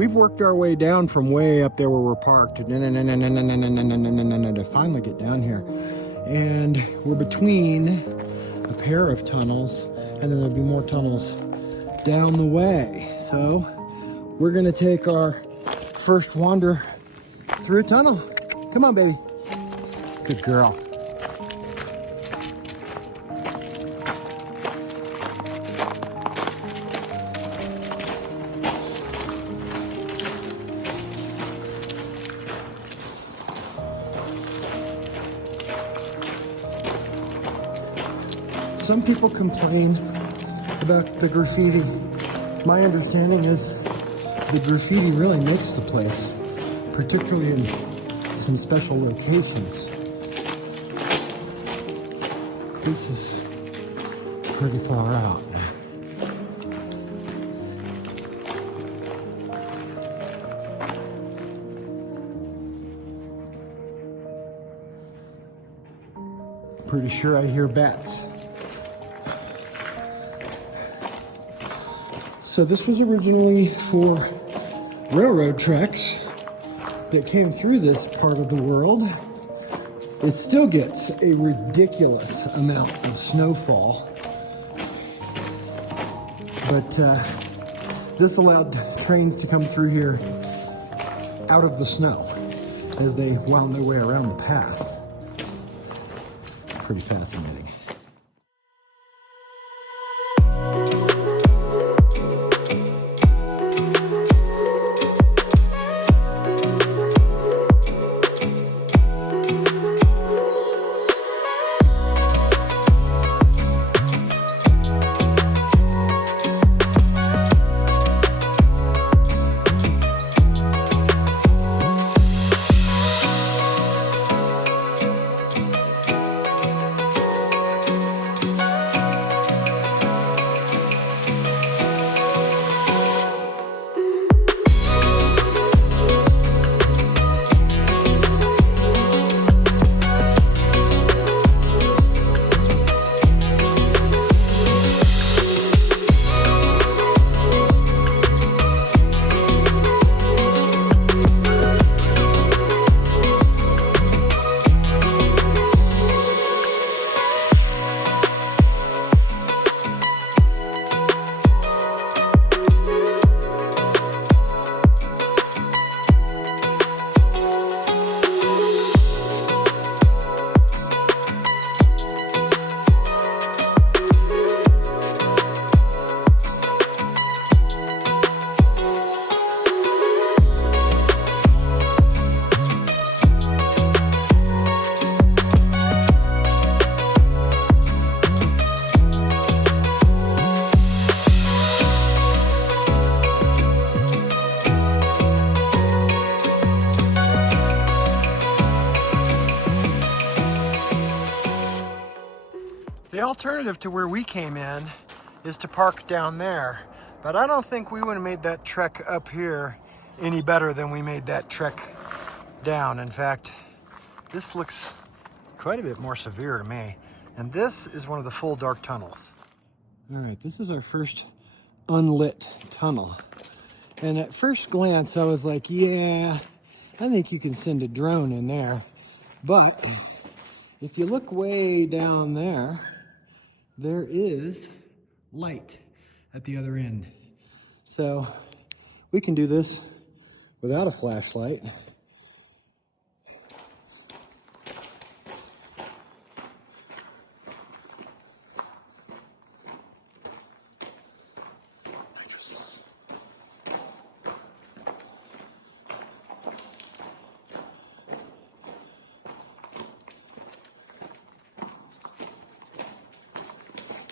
we've worked our way down from way up there where we're parked to finally get down here. And we're between a pair of tunnels, and then there'll be more tunnels down the way. So we're gonna take our first wander through a tunnel. Come on, baby. Good girl. Some people complain about the graffiti. My understanding is the graffiti really makes the place, particularly in some special locations. This is pretty far out. Pretty sure I hear bats. So this was originally for railroad tracks that came through this part of the world. It still gets a ridiculous amount of snowfall, but this allowed trains to come through here out of the snow as they wound their way around the pass. Pretty fascinating. The alternative to where we came in is to park down there, but I don't think we would have made that trek up here any better than we made that trek down. In fact, this looks quite a bit more severe to me. And this is one of the full dark tunnels. All right, this is our first unlit tunnel. And at first glance, I was like, yeah, I think you can send a drone in there. But if you look way down there, there is light at the other end. So we can do this without a flashlight.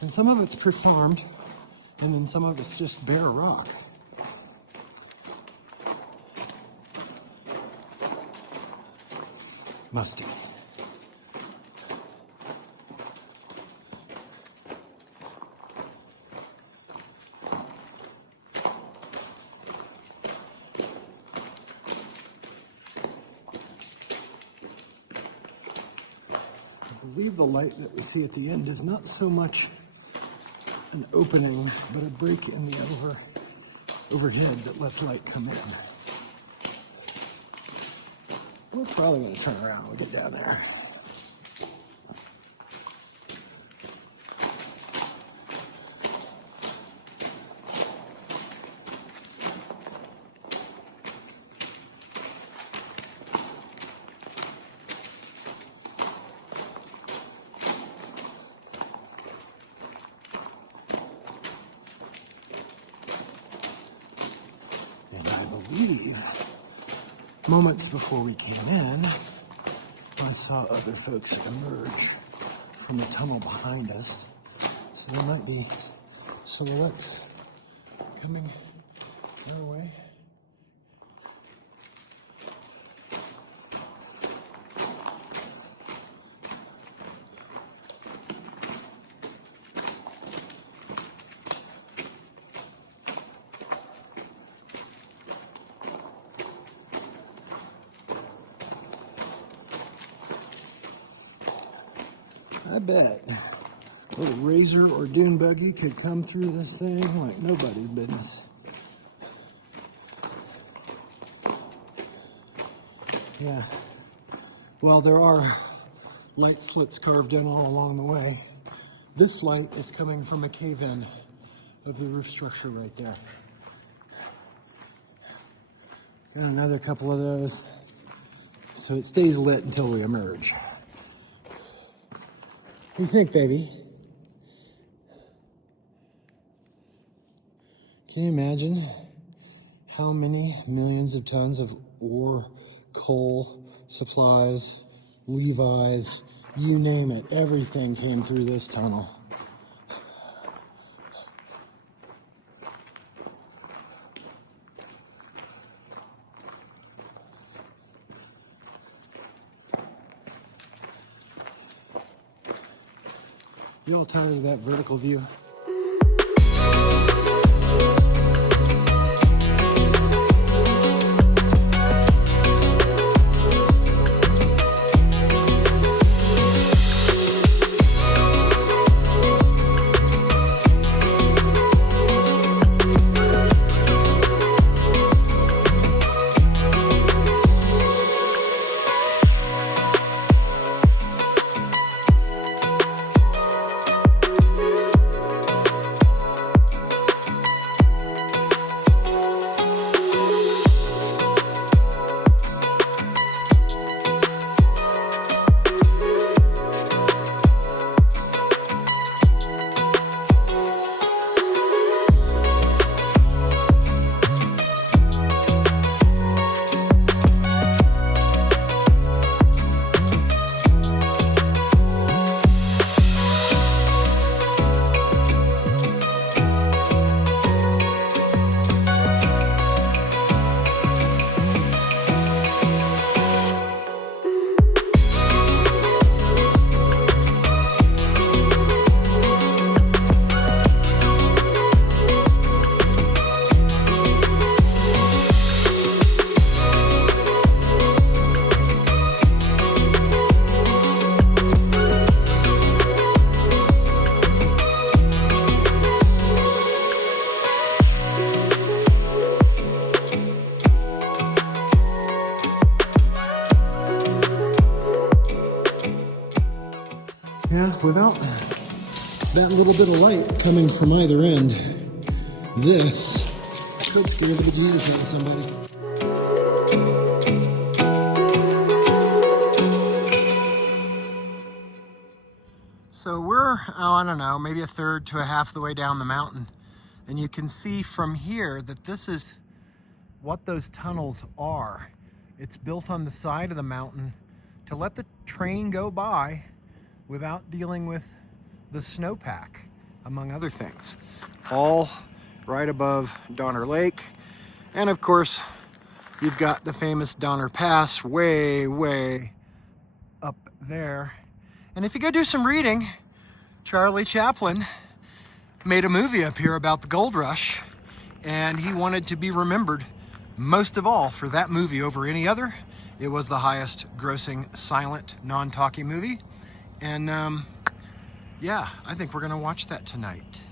And some of it's performed, and then some of it's just bare rock. Musty. I believe the light that we see at the end is not so much an opening, but a break in the overhead that lets light come in. We're probably going to turn around when we get down there. And I believe moments before we came in, I saw other folks emerge from the tunnel behind us. So there might be silhouettes coming your way. I bet a little razor or dune buggy could come through this thing like nobody's business. Yeah. Well, there are light slits carved in all along the way. This light is coming from a cave-in of the roof structure right there. Got another couple of those. So it stays lit until we emerge. What do you think, baby? Can you imagine how many millions of tons of ore, coal, supplies, Levi's, you name it, everything came through this tunnel? You all tired of that vertical view? Yeah, without that little bit of light coming from either end, this could scare the bejesus out of somebody. So we're, I don't know, maybe a third to a half of the way down the mountain. And you can see from here that this is what those tunnels are. It's built on the side of the mountain to let the train go by without dealing with the snowpack, among other things. All right above Donner Lake. And of course, you've got the famous Donner Pass way, way up there. And if you go do some reading, Charlie Chaplin made a movie up here about the gold rush, and he wanted to be remembered most of all for that movie over any other. It was the highest grossing silent, non-talkie movie. And yeah, I think we're gonna watch that tonight.